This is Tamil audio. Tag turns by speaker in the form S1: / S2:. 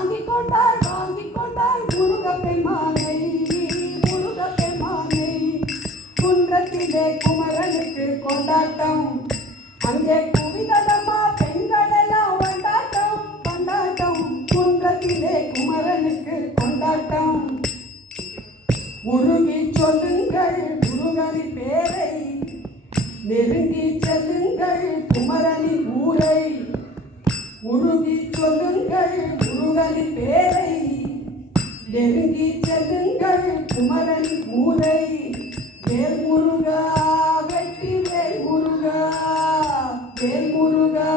S1: தாங்கிக் கொண்டாள் வாங்கிக் கொண்டாள் முருகப் பெருமானை குன்றத்திலே குமரனுக்கு கொண்டாட்டம். அங்கே குவிததம்மா பெண்கள் கொண்டாட்டம் கொண்டாட்டம். குன்றத்திலே குமரனுக்கு கொண்டாட்டம். உருகி சொல்லுங்கள் முருகனின் பேரை. நெருங்கி சொல்லுங்கள் முருகனின் பேரை. நெருங்கி செல்லுங்கள் குமரன் கூரை வேல் முருகா வெற்றி வேல் முருகா வேல் முருகா